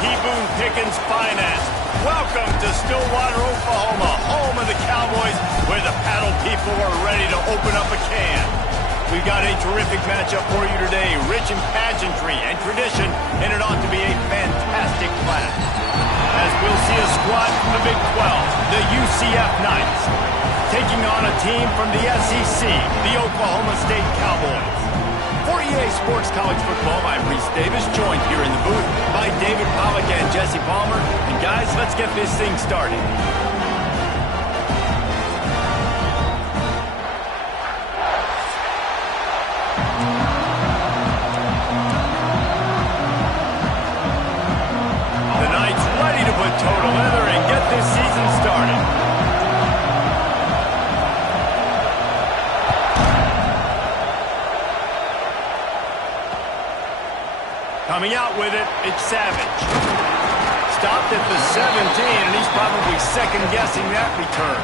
T. Boone Pickens' finest. Welcome to Stillwater, Oklahoma, home of the Cowboys, where the paddle people are ready to open up a can. We've got a terrific matchup for you today, rich in pageantry and tradition, and it ought to be a fantastic clash. As we'll see a squad from the Big 12, the UCF Knights, taking on a team from the SEC, the Oklahoma State Cowboys. For EA Sports College Football, I'm Reese Davis, joined here in the booth by David Pollack and Jesse Palmer. And guys, let's get this thing started. The Knights ready to put total leather and get this season started. Coming out with it, it's Savage. Stopped at the 17, and he's probably second-guessing that return.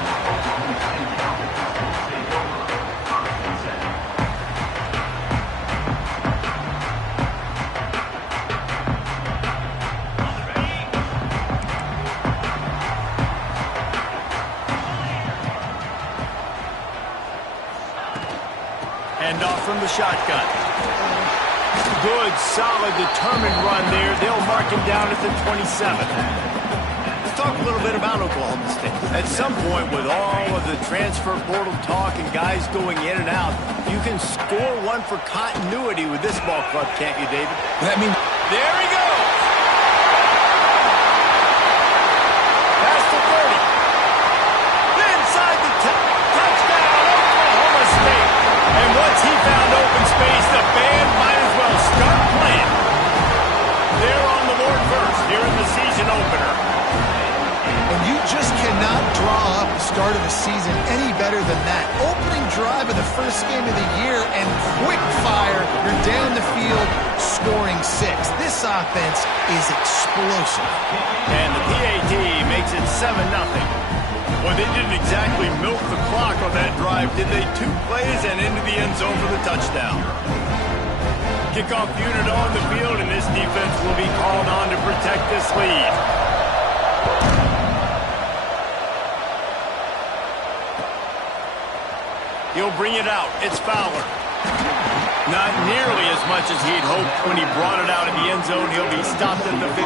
Hand off from the shotgun. Good, solid, determined run there. They'll mark him down at the 27. Let's talk a little bit about Oklahoma State. At some point, with all of the transfer portal talk and guys going in and out, you can score one for continuity with this ball club, can't you, David? That means... There he goes! Past the 30. Inside the touchdown, Oklahoma State. And once he found open space, the band might as well start playing. They're on the board first here in the season opener. And you just cannot draw up the start of the season any better than that. Opening drive of the first game of the year and quick fire. You're down the field scoring 6. This offense is explosive. And the PAT makes it 7-0. Well, they didn't exactly milk the clock on that drive, did they? 2 plays and into the end zone for the touchdown. Kickoff unit on the field, and this defense will be called on to protect this lead. He'll bring it out. It's Fowler. Not nearly as much as he'd hoped when he brought it out in the end zone. He'll be stopped at the 15.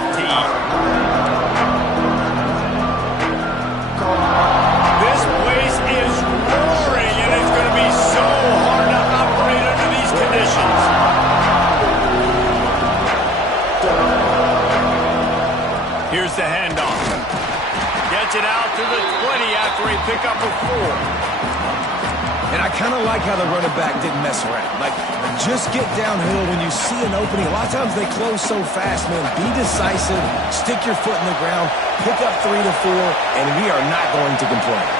This place is roaring, and it's going to be so hard to operate under these conditions. Here's the handoff. Gets it out to the 20 after a pickup of 4. And I kind of like how the running back didn't mess around. Like, just get downhill when you see an opening. A lot of times they close so fast, man. Be decisive, stick your foot in the ground, pick up 3 to 4, and we are not going to complain.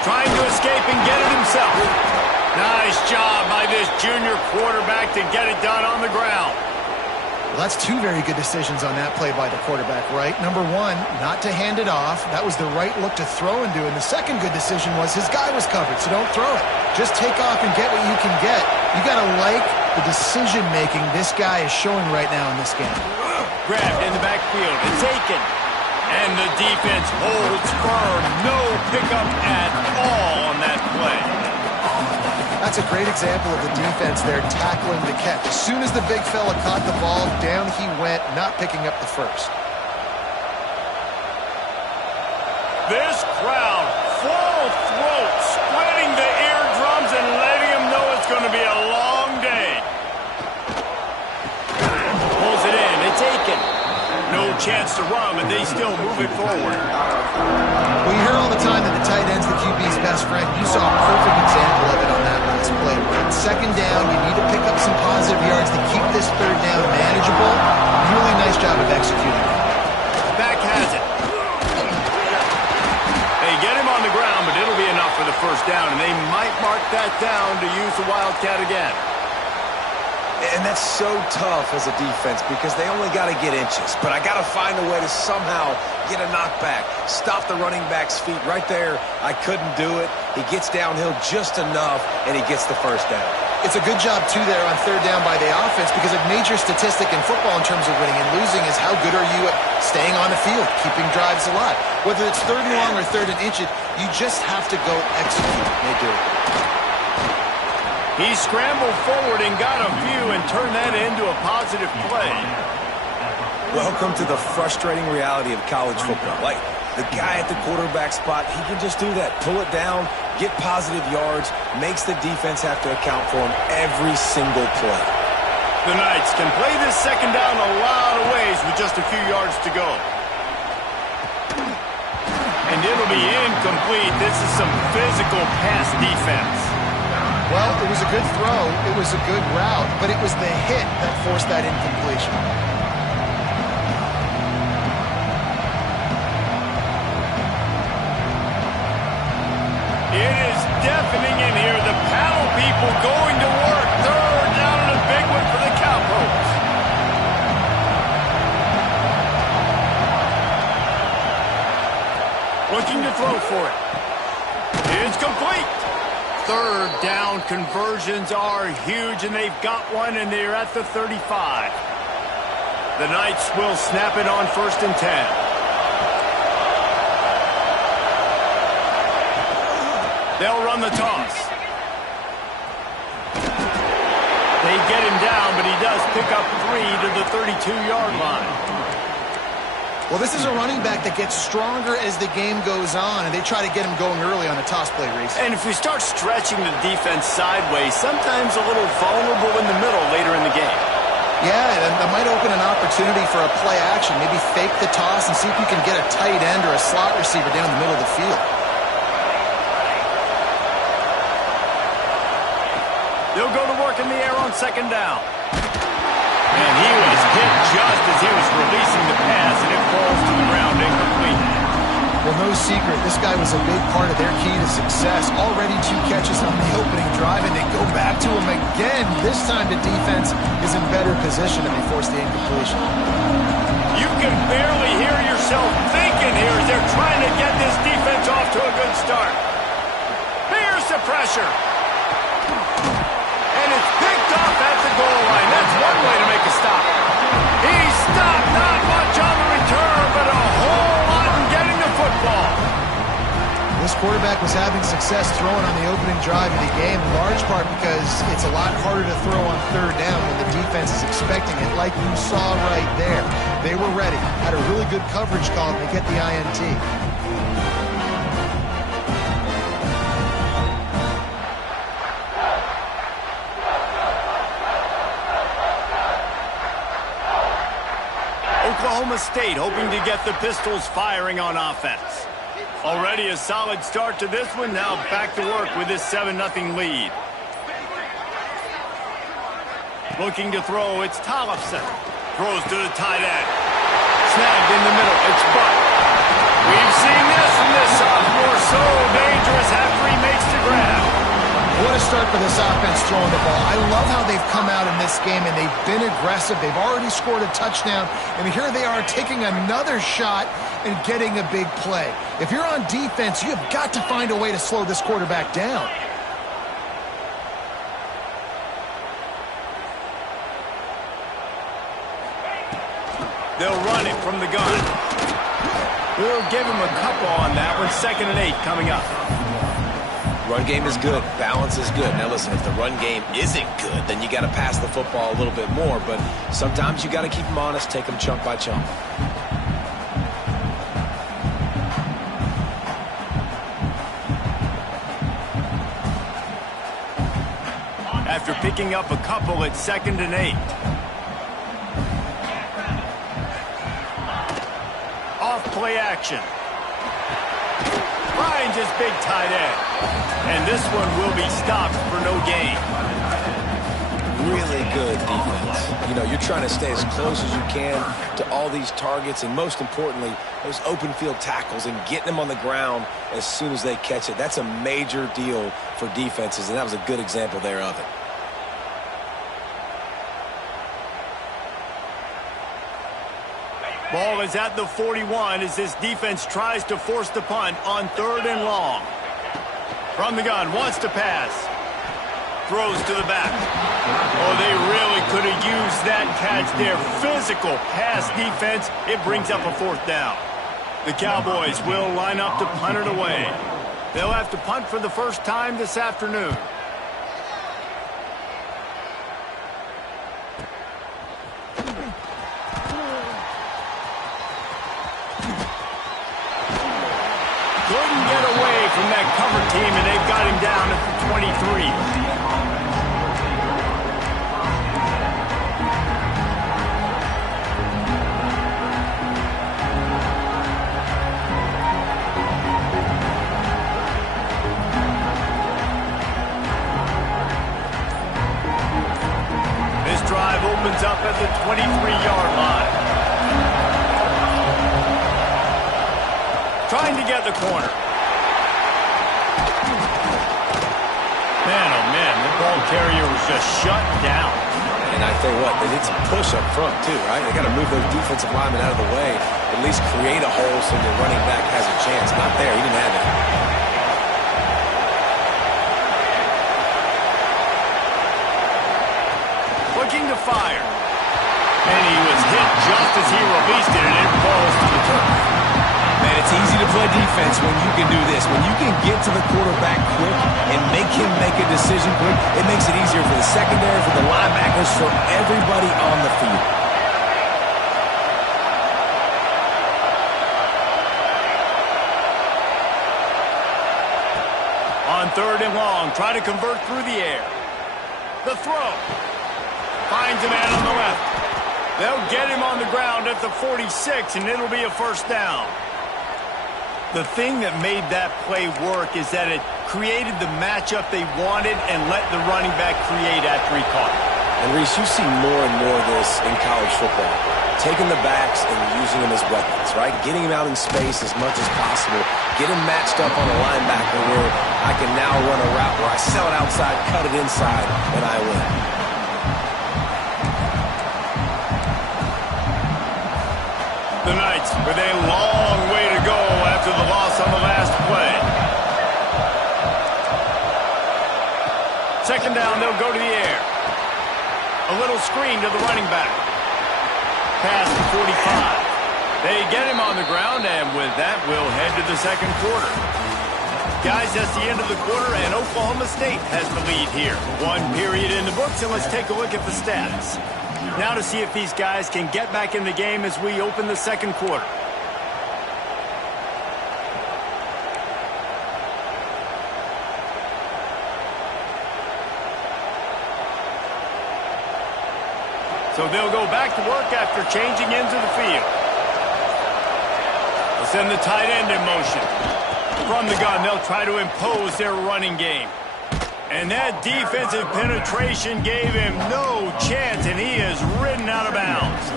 Trying to escape and get it himself. Nice job by this junior quarterback to get it done on the ground. Well, that's 2 very good decisions on that play by the quarterback, right? Number 1, not to hand it off. That was the right look to throw into. And the second good decision was his guy was covered, so don't throw it. Just take off and get what you can get. You got to like the decision-making this guy is showing right now in this game. Grabbed in the backfield. It's Aiken. And the defense holds firm. No pickup at all on that play. That's a great example of the defense there tackling the catch. As soon as the big fella caught the ball, down he went, not picking up the first. This crowd, full throat, spreading the eardrums and letting them know it's going to be a long day. Pulls it in. It's Aiken. No chance to run, but they still move it forward. Well, you hear all the time that the tight end's the QB's best friend. You saw a perfect example of it on that last play. Right? Second down, you need to pick up some positive yards to keep this third down manageable. Really nice job of executing. Back has it. They get him on the ground, but it'll be enough for the first down, and they might mark that down to use the Wildcat again. And that's so tough as a defense because they only got to get inches. But I got to find a way to somehow get a knockback, stop the running back's feet right there. I couldn't do it. He gets downhill just enough, and he gets the first down. It's a good job, too, there on third down by the offense because a major statistic in football in terms of winning and losing is how good are you at staying on the field, keeping drives alive. Whether it's third and long or third and inch, you just have to go execute. They do it. He scrambled forward and got a few and turned that into a positive play. Welcome to the frustrating reality of college football. Like, the guy at the quarterback spot, he can just do that. Pull it down, get positive yards, makes the defense have to account for him every single play. The Knights can play this second down a lot of ways with just a few yards to go. And it'll be incomplete. This is some physical pass defense. Well, it was a good throw, it was a good route, but it was the hit that forced that incompletion. It is deafening in here. The paddle people going to work. Third down and a big one for the Cowboys. Looking to throw for it. It's complete. Third down conversions are huge, and they've got one, and they're at the 35. The Knights will snap it on 1st and 10. They'll run the toss. They get him down, but he does pick up 3 to the 32-yard line. Well, this is a running back that gets stronger as the game goes on, and they try to get him going early on the toss play, Reese. And if we start stretching the defense sideways, sometimes a little vulnerable in the middle later in the game. Yeah, and that might open an opportunity for a play action. Maybe fake the toss and see if you can get a tight end or a slot receiver down the middle of the field. They'll go to work in the air on second down. And he was hit just as he was releasing the pass, and it falls to the ground incomplete. Well, no secret, this guy was a big part of their key to success. Already 2 catches on the opening drive, and they go back to him again. This time the defense is in better position, and they force the incompletion. You can barely hear yourself thinking here as they're trying to get this defense off to a good start. Here's the pressure. And it's picked off at the goal line. That's one way to make a stop. He stopped, not much on the return, but a whole lot in getting the football. This quarterback was having success throwing on the opening drive of the game, in large part because it's a lot harder to throw on third down when the defense is expecting it, like you saw right there. They were ready, had a really good coverage call, and they get the INT. Oklahoma State hoping to get the Pistols firing on offense. Already a solid start to this one. Now back to work with this 7-0 lead. Looking to throw, it's Tollefson. Throws to the tight end. Snagged in the middle, it's Buck. We've seen this from this sophomore. So dangerous after he makes the grab. What a start for this offense throwing the ball. I love how they've come out in this game, and they've been aggressive. They've already scored a touchdown, and here they are taking another shot and getting a big play. If you're on defense, you have got to find a way to slow this quarterback down. They'll run it from the gun. We'll give him a couple on that one. 2nd and 8 coming up. Run game is good. Balance is good. Now, listen, if the run game isn't good, then you got to pass the football a little bit more. But sometimes you got to keep them honest, take them chunk by chunk. After picking up a couple, it's 2nd and 8. Off play action. Finds his big tight end. And this one will be stopped for no gain. Really good defense. You know, you're trying to stay as close as you can to all these targets, and most importantly, those open field tackles and getting them on the ground as soon as they catch it. That's a major deal for defenses, and that was a good example there of it. Ball is at the 41 as this defense tries to force the punt on 3rd and long. From the gun, wants to pass. Throws to the back. Oh, they really could have used that catch there. Physical pass defense. It brings up a 4th down. The Cowboys will line up to punt it away. They'll have to punt for the first time this afternoon. Couldn't get away from that cover team, and they've got him down at the 23. This drive opens up at the 23-yard line. Trying to get the corner. Man, oh man, the ball carrier was just shut down. And I tell you what, they did some push up front too, right? They got to move those defensive linemen out of the way, at least create a hole so the running back has a chance. Not there, he didn't have it. Looking to fire. And he was hit just as he released it, and it falls to the turf. Man, it's easy to play defense when you can do this. When you can get to the quarterback quick and make him make a decision quick, it makes it easier for the secondary, for the linebackers, for everybody on the field. On 3rd and long, try to convert through the air. The throw. Finds a man on the left. They'll get him on the ground at the 46, and it'll be a 1st down. The thing that made that play work is that it created the matchup they wanted and let the running back create after he caught it. And Reese, you see more and more of this in college football. Taking the backs and using them as weapons, right? Getting them out in space as much as possible. Get him matched up on a linebacker where I can now run a route where I sell it outside, cut it inside, and I win. The Knights with a long way to go after the loss on the last play. 2nd down, they'll go to the air. A little screen to the running back. Pass to 45. They get him on the ground, and with that, we'll head to the 2nd quarter. Guys, that's the end of the quarter, and Oklahoma State has the lead here. 1 period in the books, and let's take a look at the stats. Now to see if these guys can get back in the game as we open the 2nd quarter. So they'll go back to work after changing into the field. They'll send the tight end in motion. From the gun, they'll try to impose their running game. And that defensive penetration gave him no chance, and he is ridden out of bounds.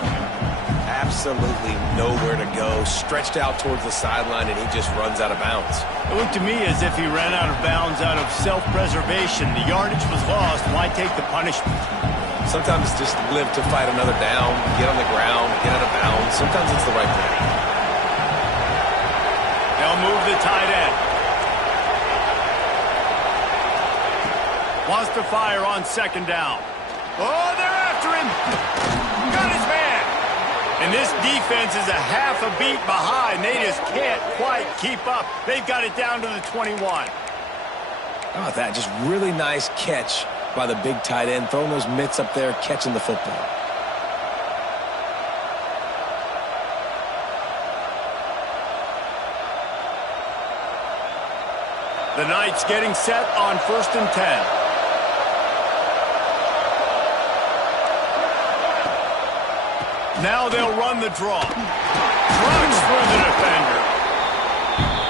Absolutely nowhere to go. Stretched out towards the sideline, and he just runs out of bounds. It looked to me as if he ran out of bounds out of self-preservation. The yardage was lost. Why take the punishment? Sometimes just live to fight another down, get on the ground, get out of bounds. Sometimes it's the right thing. They'll move the tight end. Wants to fire on 2nd down. Oh, they're after him. Got his man. And this defense is a half a beat behind. They just can't quite keep up. They've got it down to the 21. How about that? Just really nice catch by the big tight end, throwing those mitts up there, catching the football. The Knights getting set on 1st and 10. Now they'll run the draw. Runs through the defender.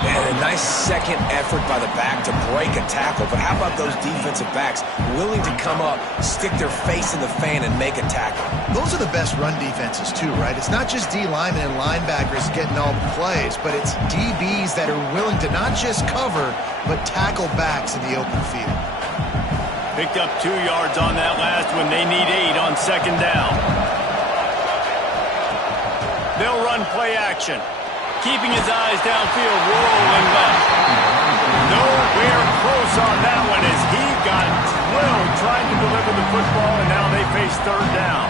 And a nice second effort by the back to break a tackle. But how about those defensive backs willing to come up, stick their face in the fan, and make a tackle? Those are the best run defenses, too, right? It's not just D linemen and linebackers getting all the plays, but it's DBs that are willing to not just cover, but tackle backs in the open field. Picked up 2 yards on that last one. They need 8 on 2nd down. They'll run play action. Keeping his eyes downfield, rolling left. Nowhere close on that one as he got drilled trying to deliver the football, and now they face third down.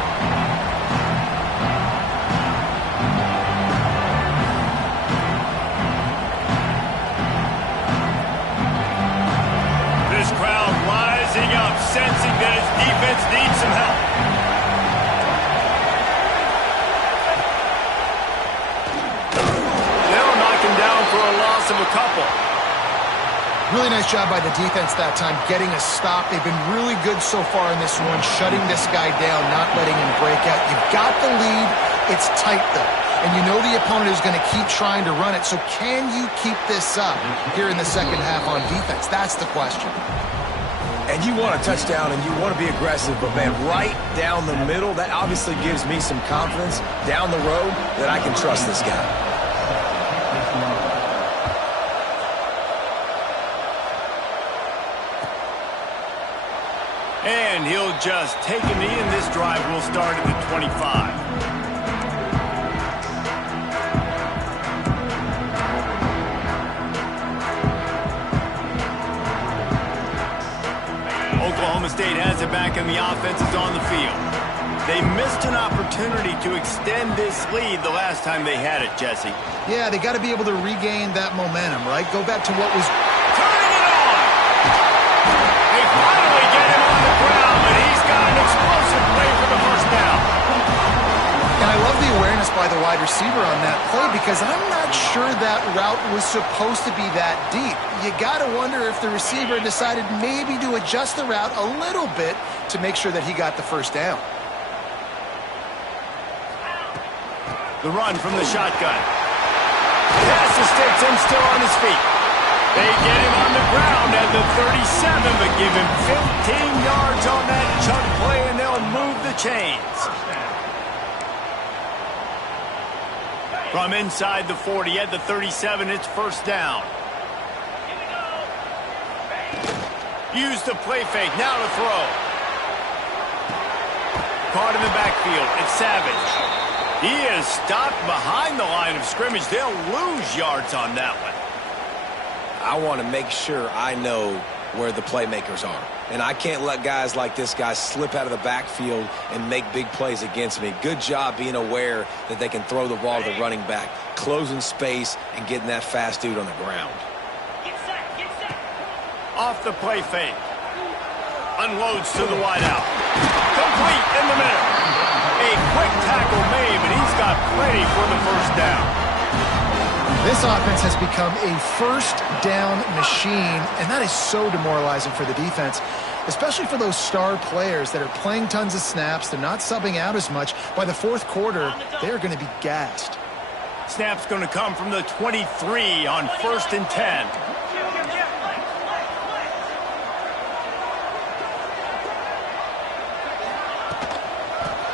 This crowd rising up, sensing that its defense needs some help. They'll knock him down for a loss of a couple. Really nice job by the defense that time, getting a stop. They've been really good so far in this one, shutting this guy down, not letting him break out. You've got the lead. It's tight, though. And you know the opponent is going to keep trying to run it. So can you keep this up here in the second half on defense? That's the question. And you want a touchdown and you want to be aggressive, but, man, right down the middle, that obviously gives me some confidence down the road that I can trust this guy. And he'll just take a knee, and this drive will start at the 25. Oklahoma State has it back, and the offense is on the field. They missed an opportunity to extend this lead the last time they had it, Jesse. Yeah, they got to be able to regain that momentum, right? Go back to what was... Turning it on! They finally get him on the ground, and he's got an explosive play for the first down. And I love the awareness by the wide receiver on that play because I'm not sure that route was supposed to be that deep. You got to wonder if the receiver decided maybe to adjust the route a little bit to make sure that he got the first down. The run from the shotgun. Pass to Stetson, still on his feet. They get him on the ground at the 37, but give him 15 yards on that chunk play, and they'll move the chains. From inside the 40 at the 37, it's first down. Use the play fake, now to throw. Caught in the backfield, it's Savage. He is stopped behind the line of scrimmage. They'll lose yards on that one. I want to make sure I know where the playmakers are. And I can't let guys like this guy slip out of the backfield and make big plays against me. Good job being aware that they can throw the ball to the running back, closing space, and getting that fast dude on the ground. Get set. Off the play fake. Unloads to the wideout. Complete in the middle. A quick tackle made, but he's got plenty for the first down. This offense has become a first down machine, and that is so demoralizing for the defense, especially for those star players that are playing tons of snaps. They're not subbing out as much. By the fourth quarter, they're going to be gassed. Snap's going to come from the 23 on 1st and 10.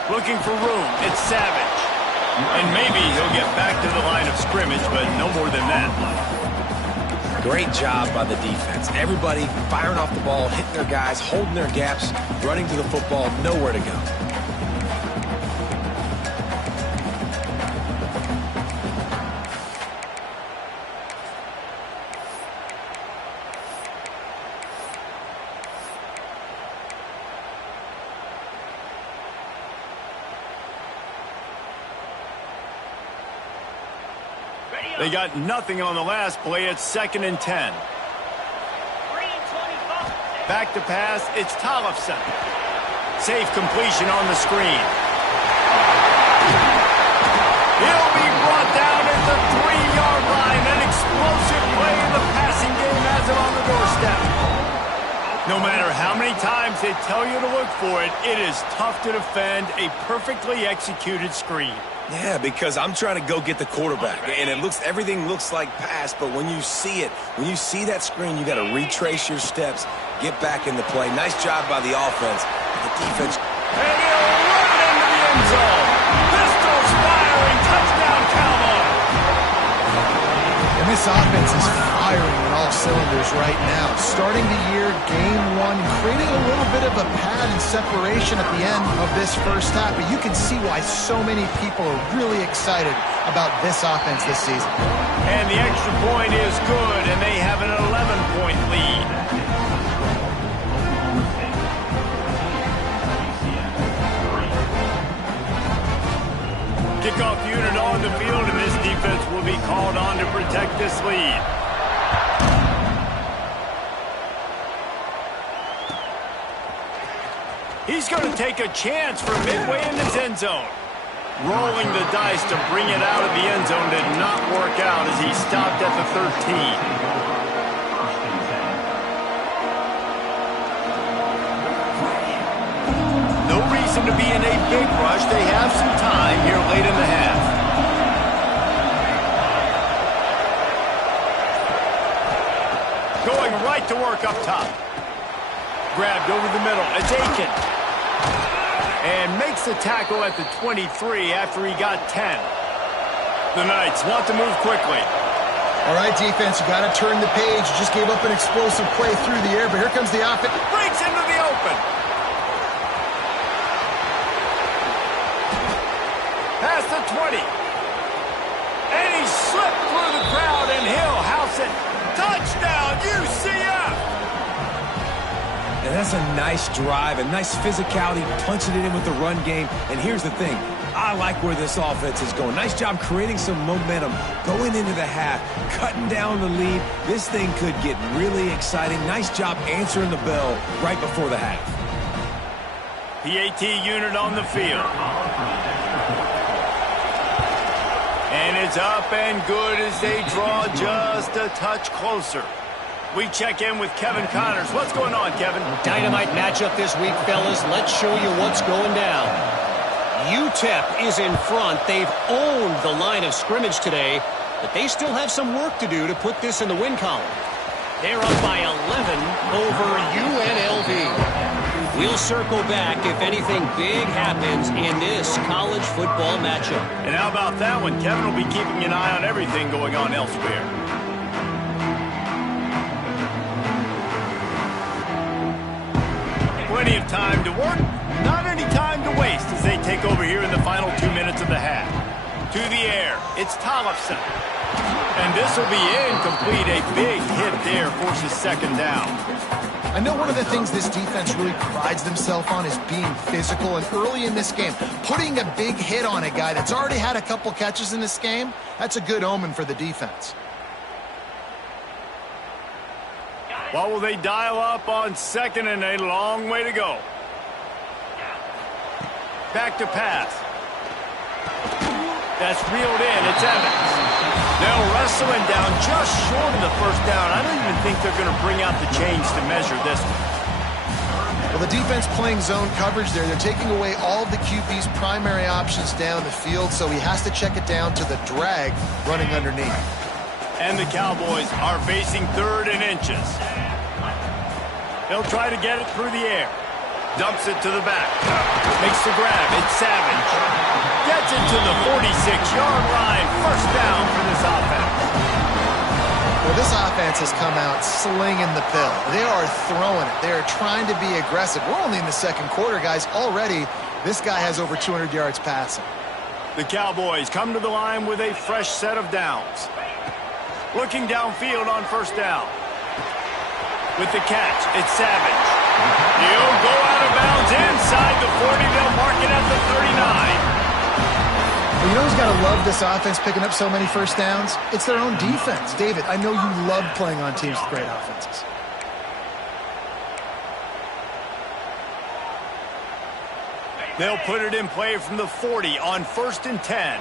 Looking for room, it's Savage. And maybe he'll get back to the line of scrimmage, but no more than that. Great job by the defense. Everybody firing off the ball, hitting their guys, holding their gaps, running to the football, nowhere to go. They got nothing on the last play. It's 2nd and 10. Back to pass. It's Tollefson. Safe completion on the screen. He'll be brought down at the 3-yard line. An explosive play in the passing game has him on the doorstep. No matter how many times they tell you to look for it, it is tough to defend a perfectly executed screen. Yeah, because I'm trying to go get the quarterback, and everything looks like pass, but when you see it, when you see that screen, you got to retrace your steps, get back in the play. Nice job by the offense. The defense. And he'll run into the end zone. Pistols firing, touchdown Cowboys. And this offense is firing on all cylinders Cowboys right now. Starting the year, game one, creating a little bit of a pad and separation at the end of this first half. But you can see why so many people are really excited about this offense this season. And the extra point is good, and they have an 11-point lead. Kickoff unit on the field, and this defense will be called on to protect this lead. He's going to take a chance from midway in his end zone. Rolling the dice to bring it out of the end zone did not work out as he stopped at the 13. To be in a big rush. They have some time here late in the half. Going right to work up top. Grabbed over the middle. It's Aiken. And makes the tackle at the 23 after he got 10. The Knights want to move quickly. All right, defense, you got to turn the page. You just gave up an explosive play through the air, but here comes the offense. Breaks into the open. Past the 20. And he slipped through the crowd, and he'll house it. Touchdown, UCF! And that's a nice drive, a nice physicality, punching it in with the run game. And here's the thing. I like where this offense is going. Nice job creating some momentum, going into the half, cutting down the lead. This thing could get really exciting. Nice job answering the bell right before the half. PAT unit on the field. And it's up and good as they draw just a touch closer. We check in with Kevin Connors. What's going on, Kevin? Dynamite matchup this week, fellas. Let's show you what's going down. UTEP is in front. They've owned the line of scrimmage today, but they still have some work to do to put this in the win column. They're up by 11 over UNLV. We'll circle back if anything big happens in this college football matchup. And how about that one? Kevin will be keeping an eye on everything going on elsewhere. Plenty of time to work, not any time to waste as they take over here in the final 2 minutes of the half. To the air, it's Tollefson. And this will be incomplete. A big hit there forces second down. I know one of the things this defense really prides themselves on is being physical, and early in this game, putting a big hit on a guy that's already had a couple catches in this game, that's a good omen for the defense. What will they dial up on second, and a long way to go? Back to pass. That's reeled in. It's Evans. They'll wrestle him down just short of the first down. I don't even think they're going to bring out the chains to measure this one. Well, the defense playing zone coverage there. They're taking away all of the QB's primary options down the field, so he has to check it down to the drag running underneath. And the Cowboys are facing 3rd and inches. They'll try to get it through the air. Dumps it to the back. Makes the grab. It's Savage. Gets it to the 46-yard line. First down for this offense. Well, this offense has come out slinging the pill. They are throwing it. They are trying to be aggressive. We're only in the second quarter, guys. Already, this guy has over 200 yards passing. The Cowboys come to the line with a fresh set of downs. Looking downfield on first down. With the catch, it's Savage. He'll go out of bounds inside the 40. They'll mark it at the 39. Well, you know who's got to love this offense picking up so many first downs? It's their own defense. David, I know you love playing on teams with great offenses. They'll put it in play from the 40 on 1st and 10.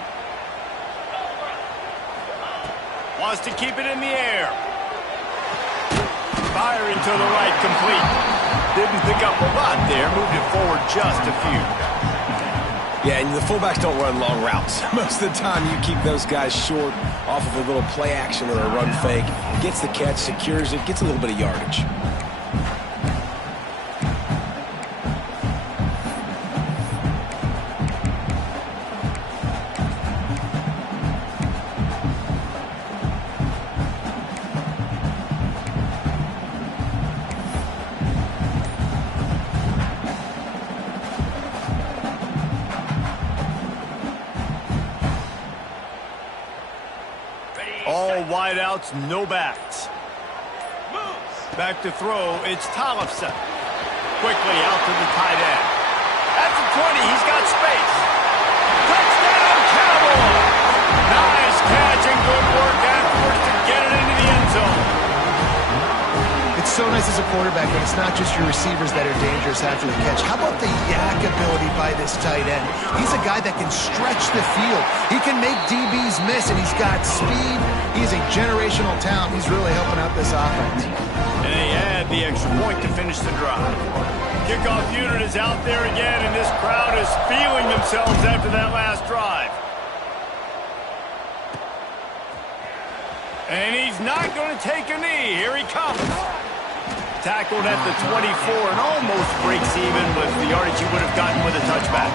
Wants to keep it in the air. Firing to the right, complete. Didn't pick up a lot there. Moved it forward just a few. Yeah, and the fullbacks don't run long routes. Most of the time, you keep those guys short off of a little play action or a run fake. Gets the catch, secures it, gets a little bit of yardage. wideouts, no backs. Back to throw, it's Tollefson. Quickly out to the tight end. At the 20, he's got space. Touchdown, Cowboys! Nice catch and good work afterwards to get it into the end zone. It's so nice as a quarterback when it's not just your receivers that are dangerous after the catch. How about the yak ability by this tight end? He's a guy that can stretch the field. He can make DBs miss, and he's got speed. He's a generational talent. He's really helping out this offense. And they add the extra point to finish the drive. Kickoff unit is out there again, and this crowd is feeling themselves after that last drive. And he's not going to take a knee. Here he comes. Tackled at the 24 and almost breaks even with the yardage he would have gotten with a touchback.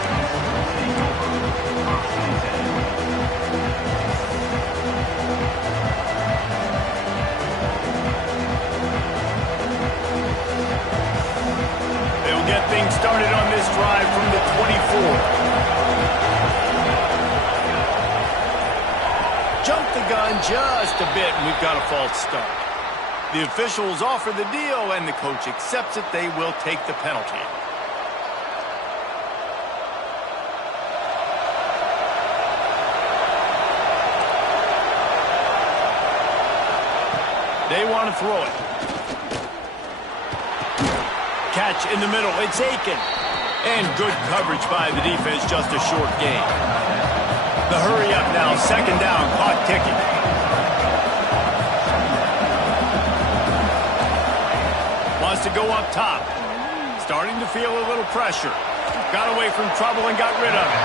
They'll get things started on this drive from the 24. Jump the gun just a bit, and we've got a false start. The officials offer the deal, and the coach accepts it. They will take the penalty. They want to throw it. Catch in the middle. It's Aiken. And good coverage by the defense, just a short gain. The hurry up now, second down, clock ticking. Wants to go up top. Starting to feel a little pressure. Got away from trouble and got rid of it.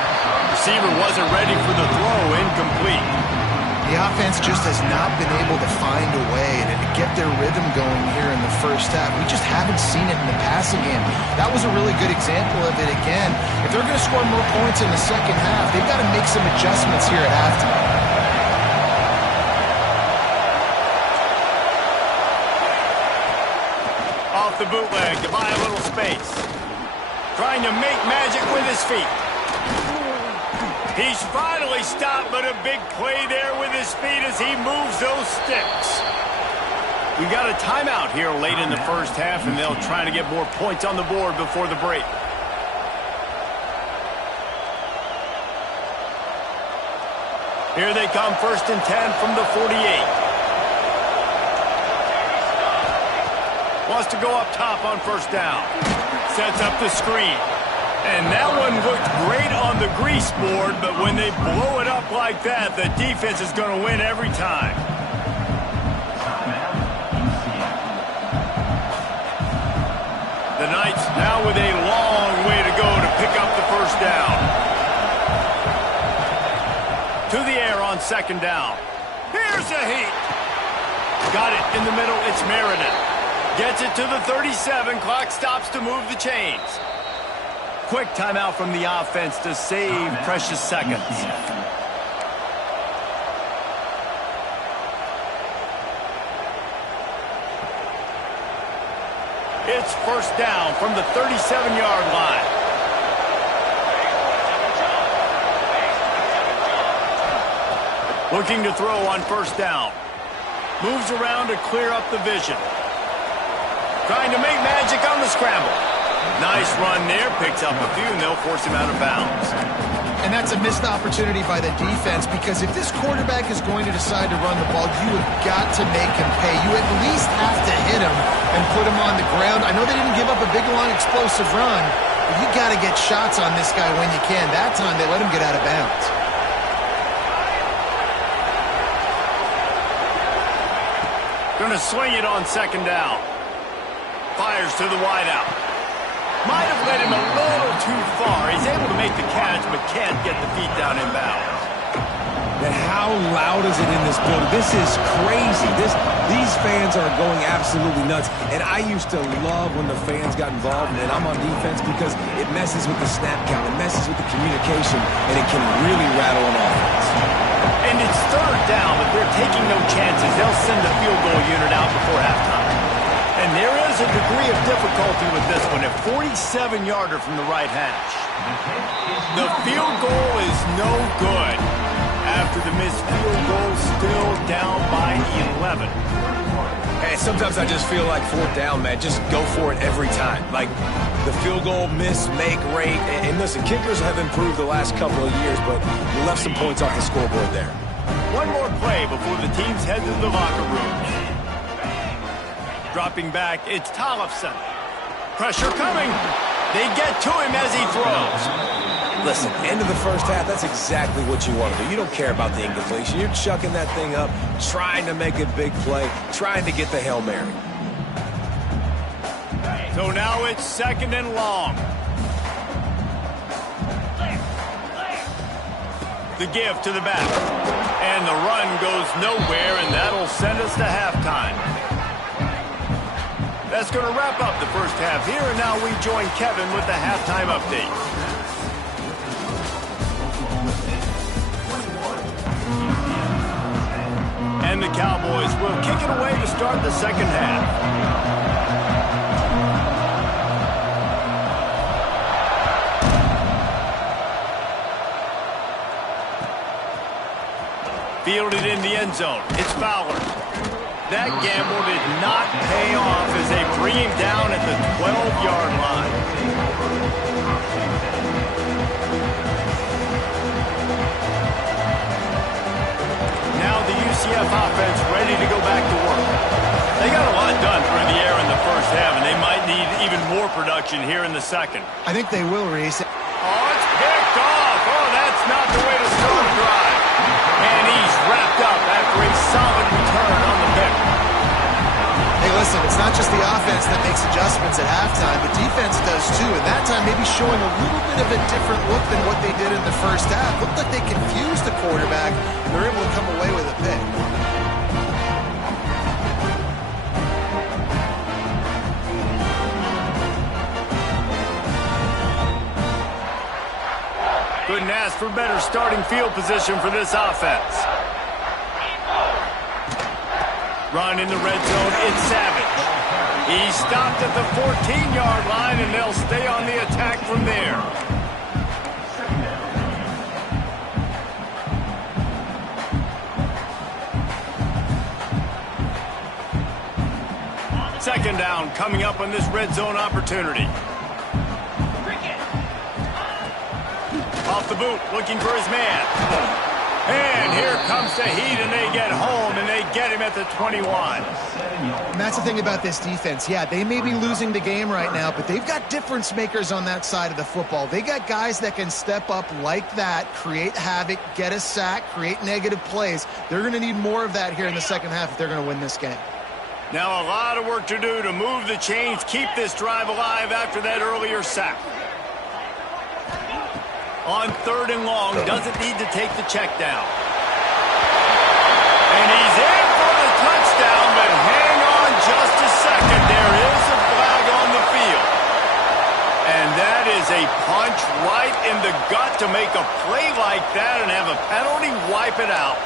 Receiver wasn't ready for the throw, incomplete. The offense just has not been able to find a way to get their rhythm going here in the first half. We just haven't seen it in the passing game. That was a really good example of it again. If they're going to score more points in the second half, they've got to make some adjustments here at halftime. Off the bootleg to buy a little space. Trying to make magic with his feet. He's finally stopped, but a big play there with his feet as he moves those sticks. We got a timeout here late in the first half, and they'll try to get more points on the board before the break. Here they come, 1st and 10 from the 48. Wants to go up top on first down. Sets up the screen. And that one looked great on the grease board, but when they blow it up like that, the defense is going to win every time. The Knights now with a long way to go to pick up the first down. To the air on second down. Here's a heat. Got it in the middle. It's Meredith. Gets it to the 37. Clock stops to move the chains. Quick timeout from the offense to save precious seconds. It's first down from the 37-yard line. Looking to throw on first down. Moves around to clear up the vision. Trying to make magic on the scramble. Nice run there, picks up a few, and they'll force him out of bounds. And that's a missed opportunity by the defense, because if this quarterback is going to decide to run the ball, you have got to make him pay. You at least have to hit him and put him on the ground. I know they didn't give up a big, long, explosive run, but you got to get shots on this guy when you can. That time, they let him get out of bounds. Going to swing it on second down. Fires to the wideout. Might have led him a little too far. He's able to make the catch, but can't get the feet down in bounds. And how loud is it in this building? This is crazy. These fans are going absolutely nuts. And I used to love when the fans got involved, and I'm on defense because it messes with the snap count. It messes with the communication, and it can really rattle an offense. And it's third down, but they're taking no chances. They'll send the field goal unit out before halftime. And there is a degree of difficulty with this one, a 47-yarder from the right hash. The field goal is no good. After the missed field goal, still down by 11. Hey, sometimes I just feel like fourth down, man. Just go for it every time. Like the field goal miss, make rate. And listen, kickers have improved the last couple of years, but you left some points off the scoreboard there. One more play before the teams head to the locker rooms. Dropping back, it's Tollefson. Pressure coming. They get to him as he throws. Listen, end of the first half, that's exactly what you want to do. You don't care about the incompletion. You're chucking that thing up, trying to make a big play, trying to get the Hail Mary. So now it's 2nd and long. The give to the back. And the run goes nowhere, and that'll send us to halftime. That's going to wrap up the first half here, and now we join Kevin with the halftime update. And the Cowboys will kick it away to start the second half. Fielded in the end zone. It's Fowler. That gamble did not pay off as they bring him down at the 12-yard line. Now the UCF offense ready to go back to work. They got a lot done through the air in the first half, and they might need even more production here in the second. I think they will, Reese. Oh, it's picked off. Oh, that's not the way to start a drive. And he's wrapped up after a solid return on the pick. Hey, listen, it's not just the offense that makes adjustments at halftime. The defense does too, and that time maybe showing a little bit of a different look than what they did in the first half. Looked like they confused the quarterback. They're able to come away with a pick. Couldn't ask for better starting field position for this offense. Run in the red zone, it's Savage. He stopped at the 14-yard line, and they'll stay on the attack from there. Second down coming up on this red zone opportunity. Off the boot, looking for his man. And here comes the heat, and they get home, and they get him at the 21. And that's the thing about this defense. Yeah, they may be losing the game right now, but they've got difference makers on that side of the football. They got guys that can step up like that, create havoc, get a sack, create negative plays. They're going to need more of that here in the second half if they're going to win this game. Now a lot of work to do to move the chains, keep this drive alive after that earlier sack. On 3rd and long, doesn't need to take the check down. And he's in for the touchdown, but hang on just a second. There is a flag on the field. And that is a punch right in the gut to make a play like that and have a penalty wipe it out.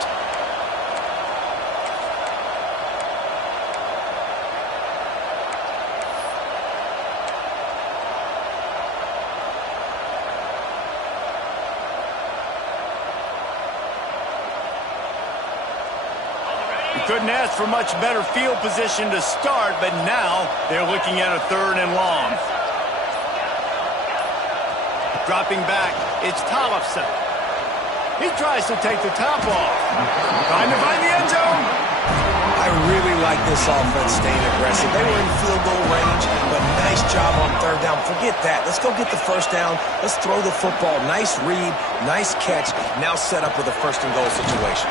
Couldn't ask for much better field position to start, but now they're looking at a 3rd and long. Dropping back, it's Tollefson. He tries to take the top off. Trying to find the end zone. I really like this offense staying aggressive. They were in field goal range, but nice job on 3rd down. Forget that. Let's go get the first down. Let's throw the football. Nice read, nice catch. Now set up with a 1st and goal situation.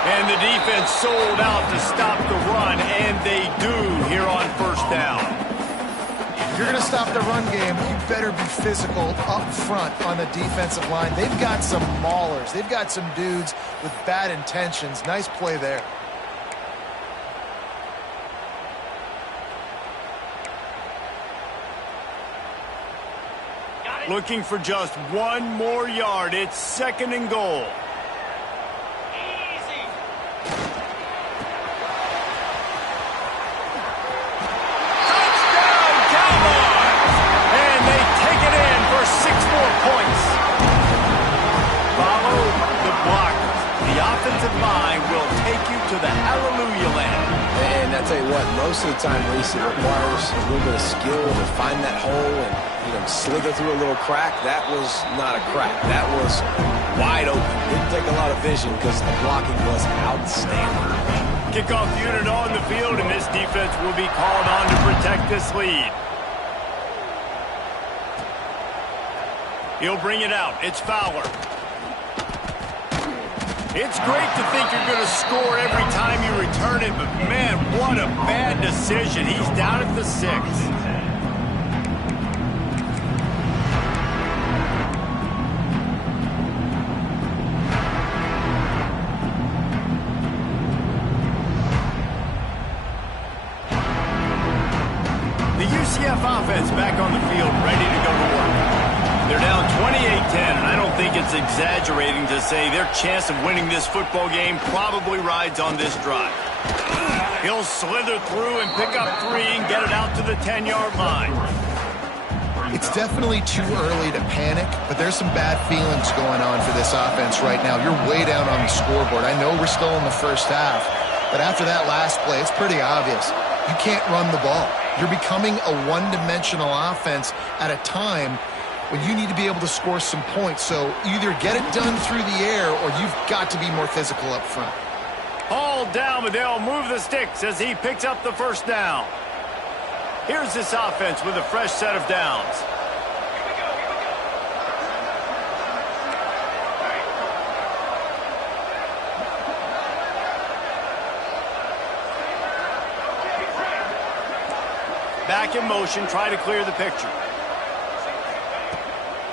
And the defense sold out to stop the run, and they do here on 1st down. If you're going to stop the run game, you better be physical up front on the defensive line. They've got some maulers. They've got some dudes with bad intentions. Nice play there. Looking for just one more yard. It's 2nd and goal. I tell you what, most of the time, Reese, it requires a little bit of skill to find that hole and, slither through a little crack. That was not a crack. That was wide open. Didn't take a lot of vision because the blocking was outstanding. Kickoff unit on the field, and this defense will be called on to protect this lead. He'll bring it out. It's Fowler. It's great to think you're going to score every time you return it, but man, what a bad decision. He's down at the 6. The UCF offense back on the field, ready to go to work. They're down 28-10, and I don't think it's exaggerating to say their chance of winning this football game probably rides on this drive. He'll slither through and pick up 3 and get it out to the 10-yard line. It's definitely too early to panic, but there's some bad feelings going on for this offense right now. You're way down on the scoreboard. I know we're still in the first half, but after that last play, it's pretty obvious. You can't run the ball. You're becoming a one-dimensional offense at a time when you need to be able to score some points. So either get it done through the air or you've got to be more physical up front. Hauled down, but they'll move the sticks as he picks up the first down. Here's this offense with a fresh set of downs. Back in motion, try to clear the picture.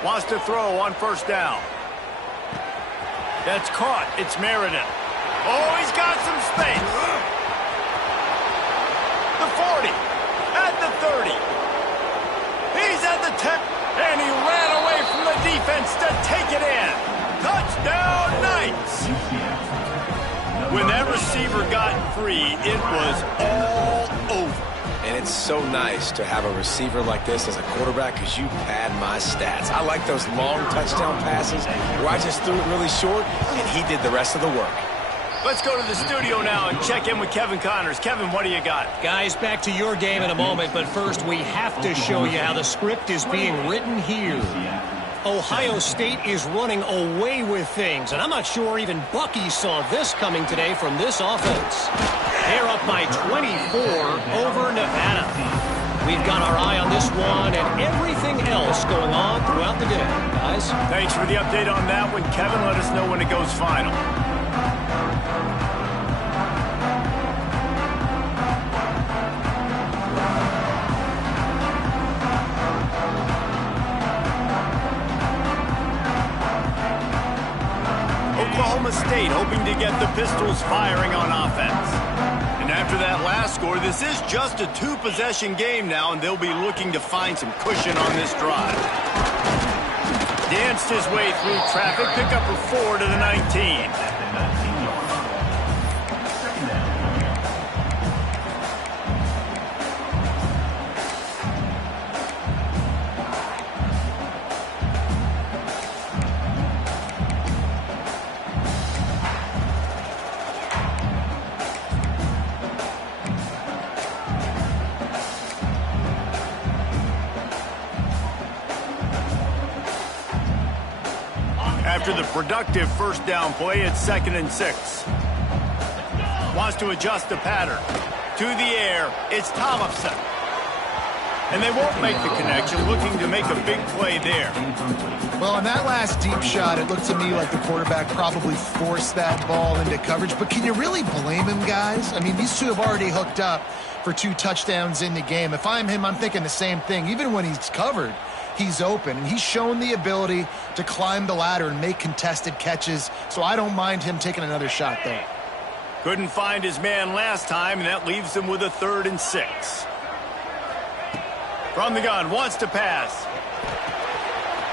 Wants to throw on first down. That's caught. It's Meriden. Oh, he's got some space. The 40. At the 30. He's at the 10. And he ran away from the defense to take it in. Touchdown, Knights. When that receiver got free, it was all over. And it's so nice to have a receiver like this as a quarterback because you pad my stats. I like those long touchdown passes where I just threw it really short and he did the rest of the work. Let's go to the studio now and check in with Kevin Connors. Kevin, what do you got? Guys, back to your game in a moment, but first we have to show you how the script is being written here. Ohio State is running away with things, and I'm not sure even Bucky saw this coming today from this offense. They're up by 24 over Nevada. We've got our eye on this one and everything else going on throughout the day, guys. Thanks for the update on that one, Kevin. Let us know when it goes final. Oklahoma State hoping to get the Pistols firing on offense. And after that last score, this is just a 2-possession game now, and they'll be looking to find some cushion on this drive. Danced his way through traffic, pick up a 4 to the 19. After the productive first down play, it's 2nd and 6. Wants to adjust the pattern. To the air, it's Thompson. And they won't make the connection, looking to make a big play there. Well, on that last deep shot, it looked to me like the quarterback probably forced that ball into coverage. But can you really blame him, guys? I mean, these two have already hooked up for 2 touchdowns in the game. If I'm him, I'm thinking the same thing. Even when he's covered, he's open. And he's shown the ability to climb the ladder and make contested catches. So I don't mind him taking another shot there. Couldn't find his man last time, and that leaves him with a 3rd and 6. From the gun, wants to pass.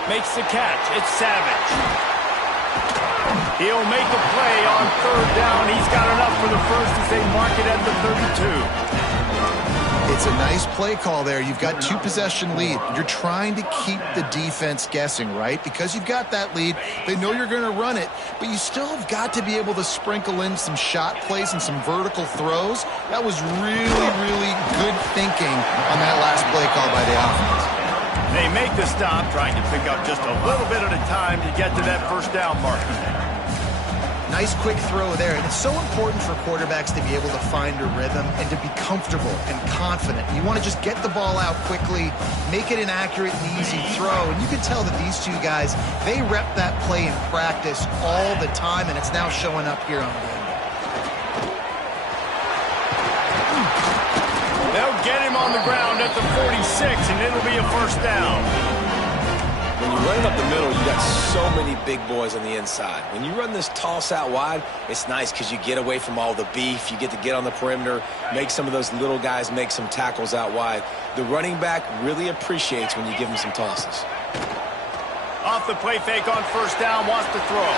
Makes the catch. It's Savage. He'll make a play on 3rd down. He's got enough for the first as they mark it at the 32. It's a nice play call there. You've got 2-possession lead. You're trying to keep the defense guessing, right? Because you've got that lead, they know you're going to run it, but you still have got to be able to sprinkle in some shot plays and some vertical throws. That was really, really good thinking on that last play call by the offense. They make the stop, trying to pick up just a little bit at a time to get to that first down marker. Nice quick throw there, and it's so important for quarterbacks to be able to find a rhythm and to be comfortable and confident. You want to just get the ball out quickly, make it an accurate and easy throw, and you can tell that these two guys, they rep that play in practice all the time, and it's now showing up here on the game. They'll get him on the ground at the 46, and it'll be a first down. When you run it up the middle, you got so many big boys on the inside. When you run this toss out wide, it's nice because you get away from all the beef. You get to get on the perimeter, make some of those little guys make some tackles out wide. The running back really appreciates when you give him some tosses. Off the play fake on first down, wants to throw.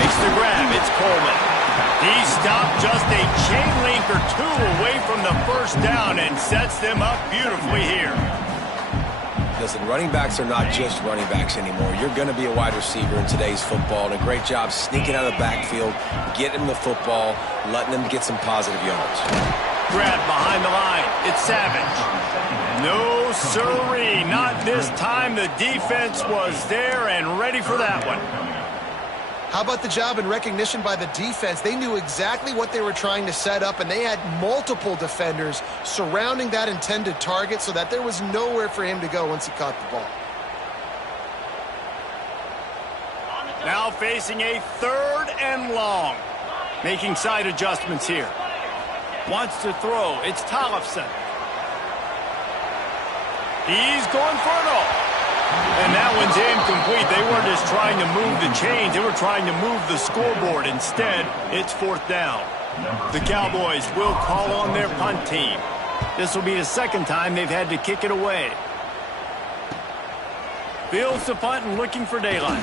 Makes the grab, it's Coleman. He stopped just a chain link or two away from the first down and sets them up beautifully here. Listen, running backs are not just running backs anymore. You're going to be a wide receiver in today's football, and a great job sneaking out of the backfield, getting them the football, letting them get some positive yards. Grab behind the line. It's Savage. No siree, not this time. The defense was there and ready for that one. How about the job and recognition by the defense? They knew exactly what they were trying to set up, and they had multiple defenders surrounding that intended target so that there was nowhere for him to go once he caught the ball. Now facing a 3rd and long. Making side adjustments here. Wants to throw. It's Tollefson. He's going for it all. And that one's incomplete. They weren't just trying to move the chains. They were trying to move the scoreboard. Instead, it's 4th down. The Cowboys will call on their punt team. This will be the 2nd time they've had to kick it away. Fields the punt and looking for daylight.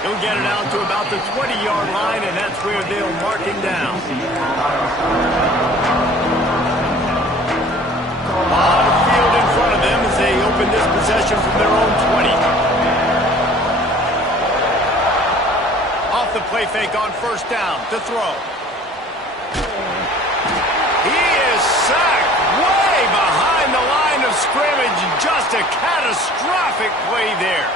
He'll get it out to about the 20-yard line, and that's where they'll mark him down. On the field in front of them as they open this possession from their own 20. Off the play fake on first down to throw. He is sacked way behind the line of scrimmage. Just a catastrophic play there.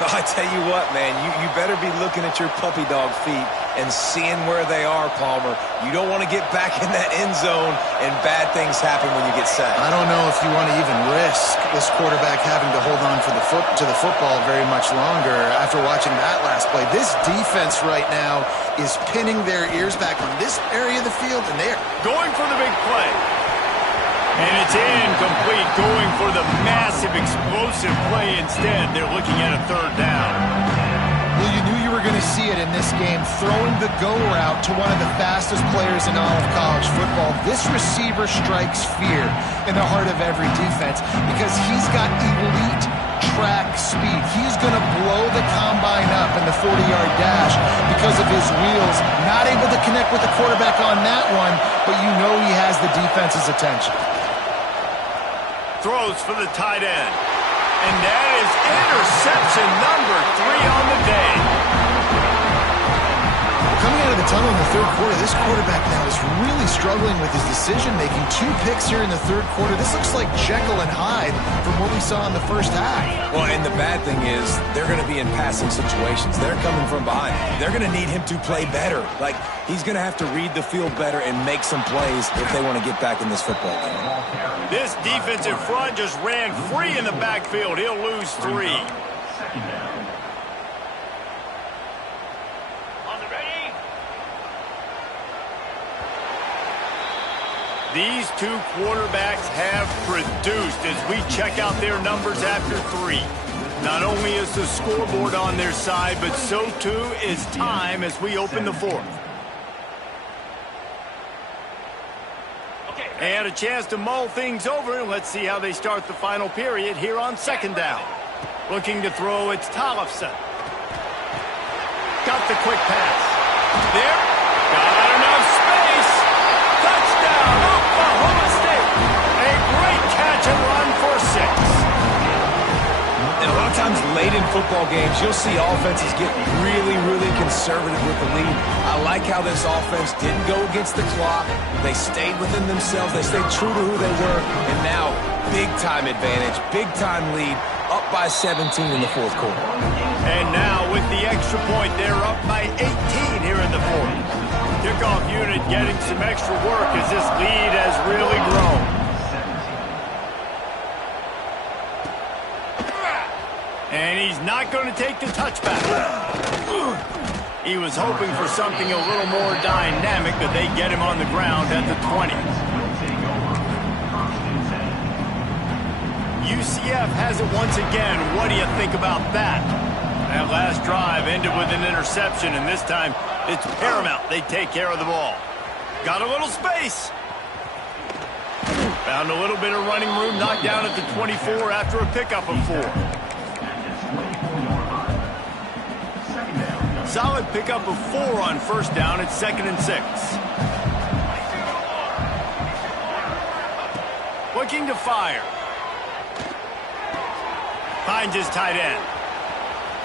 I tell you what, man, you better be looking at your puppy dog feet and seeing where they are, Palmer. You don't want to get back in that end zone and bad things happen when you get sacked. I don't know if you want to even risk this quarterback having to hold on to the football very much longer after watching that last play. This defense right now is pinning their ears back on this area of the field, and they're going for the big play. And it's incomplete, going for the massive explosive play instead. They're looking at a 3rd down. Well, you knew you were going to see it in this game, throwing the go route to one of the fastest players in all of college football. This receiver strikes fear in the heart of every defense because he's got elite track speed. He's going to blow the combine up in the 40-yard dash because of his wheels. Not able to connect with the quarterback on that one, but you know he has the defense's attention. Throws for the tight end. And that is interception number 3 on the day. Coming out of the tunnel in the 3rd quarter, this quarterback now is really struggling with his decision-making. 2 picks here in the 3rd quarter. This looks like Jekyll and Hyde from what we saw in the first half. Well, and the bad thing is they're going to be in passing situations. They're coming from behind. They're going to need him to play better. Like, he's going to have to read the field better and make some plays if they want to get back in this football game. This defensive front just ran free in the backfield. He'll lose 3. These 2 quarterbacks have produced as we check out their numbers after 3. Not only is the scoreboard on their side, but so too is time as we open the 4th. And a chance to mull things over. Let's see how they start the final period here on 2nd down. Looking to throw, it's Tollefson. Got the quick pass. There. Got enough space. Touchdown, Oklahoma State. football games, you'll see offenses get really, really conservative with the lead. I like how this offense didn't go against the clock. They stayed within themselves. They stayed true to who they were. And now, big-time advantage, big-time lead, up by 17 in the fourth quarter. And now, with the extra point, they're up by 18 here in the fourth. Kickoff unit getting some extra work as this lead has really grown. And he's not going to take the touchback. He was hoping for something a little more dynamic, but they get him on the ground at the 20. UCF has it once again. What do you think about that? That last drive ended with an interception, and this time it's paramount they take care of the ball. Got a little space. Found a little bit of running room, knocked down at the 24 after a pickup of 4. Solid pickup of 4 on first down at 2nd and 6. Looking to fire. Finds his tight end.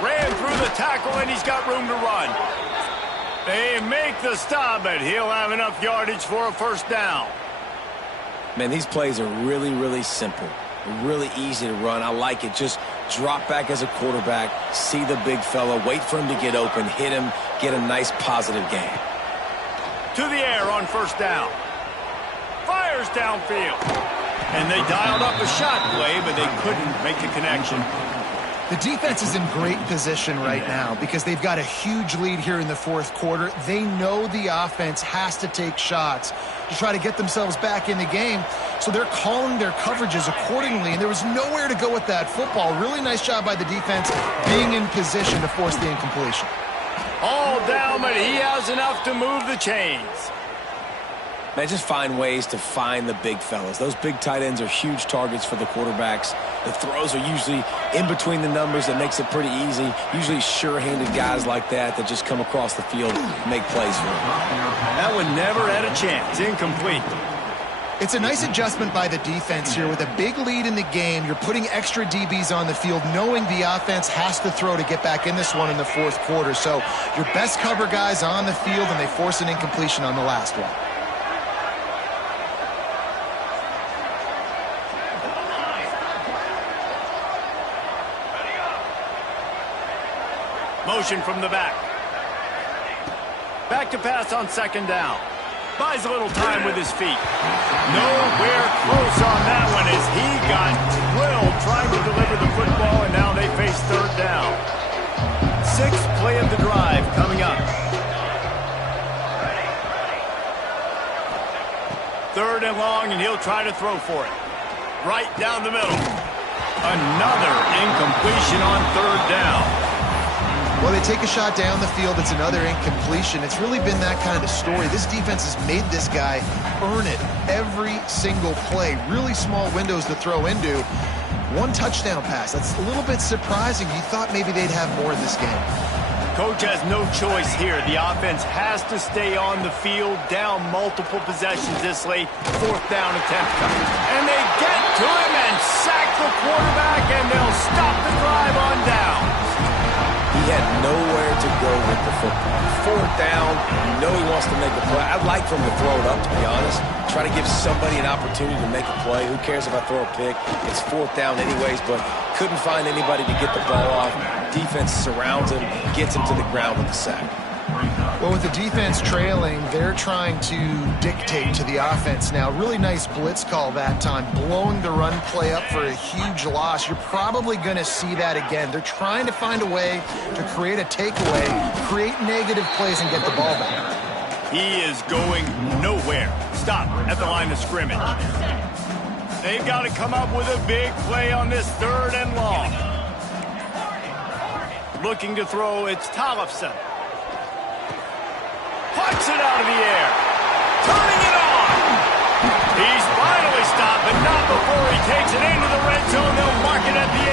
Ran through the tackle and he's got room to run. They make the stop, but he'll have enough yardage for a first down. Man, these plays are really, really simple. Really easy to run. I like it. Just drop back as a quarterback, see the big fella, wait for him to get open, hit him, get a nice positive gain. To the air on first down. Fires downfield. And they dialed up a shot play, but they couldn't make the connection. The defense is in great position right now because they've got a huge lead here in the fourth quarter. They know the offense has to take shots to try to get themselves back in the game, so they're calling their coverages accordingly, and there was nowhere to go with that football. Really nice job by the defense being in position to force the incompletion. All down, but he has enough to move the chains. Man, just find ways to find the big fellas. Those big tight ends are huge targets for the quarterbacks. The throws are usually in between the numbers. That makes it pretty easy. Usually sure-handed guys like that just come across the field and make plays for them. That one never had a chance. Incomplete. It's a nice adjustment by the defense here. With a big lead in the game, you're putting extra DBs on the field, knowing the offense has to throw to get back in this one in the fourth quarter. So your best cover guys on the field, and they force an incompletion on the last one. Motion from the back. Back to pass on second down. Buys a little time with his feet. Nowhere close on that one as he got drilled trying to deliver the football, and now they face third down. 6th play of the drive coming up. 3rd and long, and he'll try to throw for it. Right down the middle. Another incompletion on 3rd down. Well, they take a shot down the field. It's another incompletion. It's really been that kind of story. This defense has made this guy earn it every single play. Really small windows to throw into. 1 touchdown pass. That's a little bit surprising. You thought maybe they'd have more in this game. Coach has no choice here. The offense has to stay on the field, down multiple possessions this late. 4th down attempt coming. And they get to him and sack the quarterback, and they'll stop the drive on down. He had nowhere to go with the football. 4th down, you know he wants to make a play. I'd like for him to throw it up, to be honest. Try to give somebody an opportunity to make a play. Who cares if I throw a pick? It's 4th down anyways, but couldn't find anybody to get the ball off. Defense surrounds him, gets him to the ground with the sack. Well, with the defense trailing, they're trying to dictate to the offense now. Really nice blitz call that time, blowing the run play up for a huge loss. You're probably going to see that again. They're trying to find a way to create a takeaway, create negative plays, and get the ball back. He is going nowhere. Stop at the line of scrimmage. They've got to come up with a big play on this 3rd and long. Looking to throw, it's Tollefson. Puts it out of the air. Turning it on. He's finally stopped, but not before he takes it into the red zone. They'll mark it at the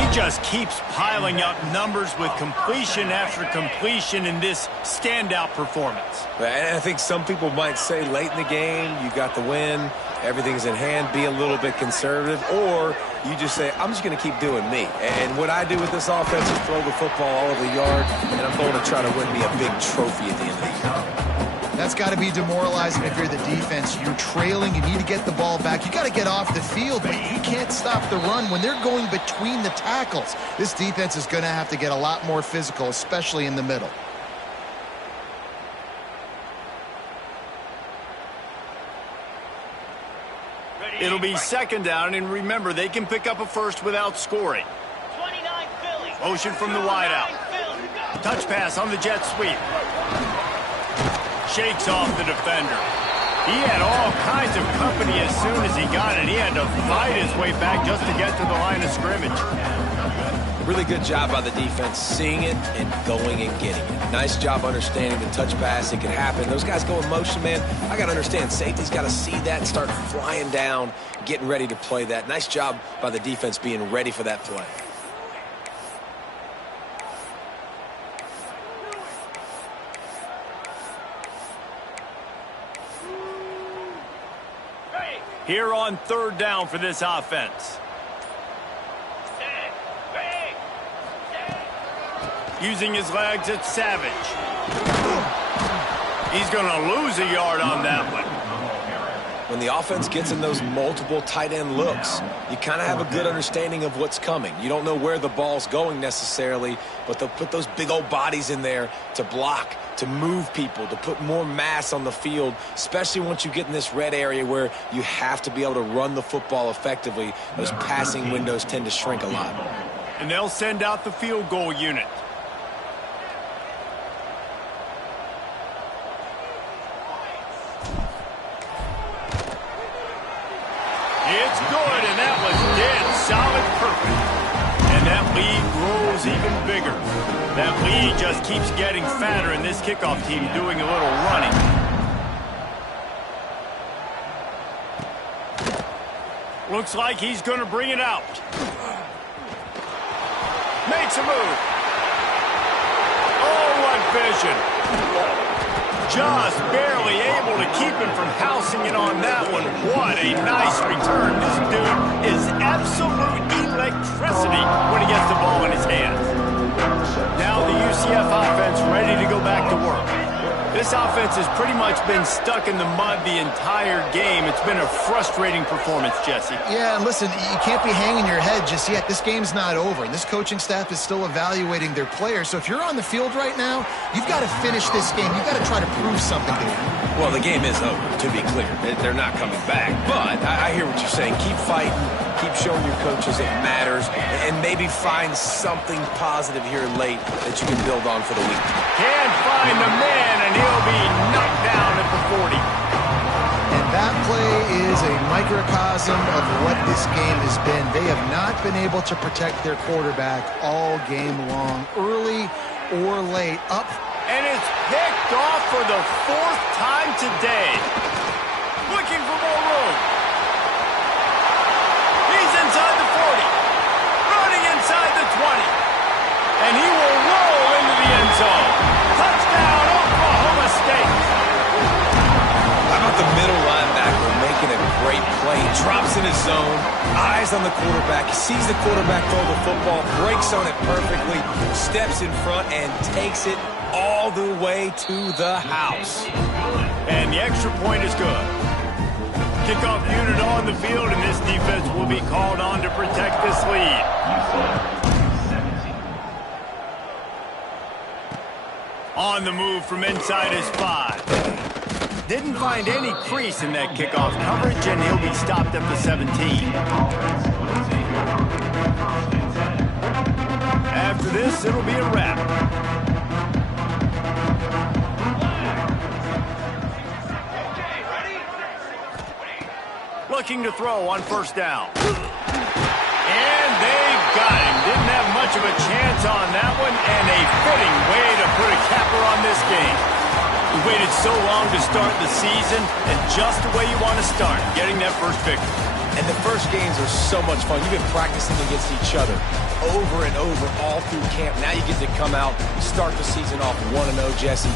18. He just keeps piling up numbers with completion after completion in this standout performance. And I think some people might say late in the game, you got the win, everything's in hand, be a little bit conservative, or you just say, I'm just going to keep doing me. And what I do with this offense is throw the football all over the yard, and I'm going to try to win me a big trophy at the end of the year. That's got to be demoralizing if you're the defense. You're trailing. You need to get the ball back. You got to get off the field, but you can't stop the run when they're going between the tackles. This defense is going to have to get a lot more physical, especially in the middle. It'll be second down, and remember, they can pick up a first without scoring. Motion from the wideout. Touch pass on the jet sweep. Shakes off the defender. He had all kinds of company as soon as he got it. He had to fight his way back just to get to the line of scrimmage. Really good job by the defense seeing it and going and getting it. Nice job understanding the touch pass. It can happen. Those guys go in motion, man. I got to understand, safety's got to see that and start flying down, getting ready to play that. Nice job by the defense being ready for that play. Here on third down for this offense. Using his legs, it's Savage. He's going to lose a yard on that one. When the offense gets in those multiple tight end looks, you kind of have a good understanding of what's coming. You don't know where the ball's going necessarily, but they'll put those big old bodies in there to block, to move people, to put more mass on the field, especially once you get in this red area where you have to be able to run the football effectively. Those passing windows tend to shrink a lot. And they'll send out the field goal unit. It's good, and that was dead solid perfect. And that lead grows even bigger. That lead just keeps getting fatter, and this kickoff team doing a little running. Looks like he's going to bring it out. Makes a move. Oh, what vision. Just barely able to keep him from housing it on that one. What a nice return. This dude is absolute electricity when he gets the ball in his hands. Now the UCF offense ready to go back to work. This offense has pretty much been stuck in the mud the entire game. It's been a frustrating performance, Jesse. Yeah, and listen, you can't be hanging your head just yet. This game's not over, and this coaching staff is still evaluating their players. So if you're on the field right now, you've got to finish this game. You've got to try to prove something to them. Well, the game is over, to be clear. They're not coming back. But I hear what you're saying. Keep fighting. Keep showing your coaches it matters. And maybe find something positive here late that you can build on for the week. Can't find the man, and he'll be knocked down at the 40. And that play is a microcosm of what this game has been. They have not been able to protect their quarterback all game long, early or late, up. And it's picked off for the fourth time today. Looking for more room. He's inside the 40. Running inside the 20. And he will roll into the end zone. Touchdown, Oklahoma State. How about the middle linebacker making a great play? Drops in his zone, eyes on the quarterback. He sees the quarterback throw the football, breaks on it perfectly, steps in front, and takes it all the way to the house. And the extra point is good. Kickoff unit on the field, and this defense will be called on to protect this lead. On the move from inside his 5. Didn't find any crease in that kickoff coverage, and he'll be stopped at the 17. After this, it'll be a wrap. Looking to throw on first down. And they got him. Didn't have much of a chance on that one, and a fitting way to put a capper on this game. We waited so long to start the season, and just the way you want to start, getting that first victory. And the first games are so much fun. You've been practicing against each other over and over all through camp. Now you get to come out, start the season off 1-0, Jesse.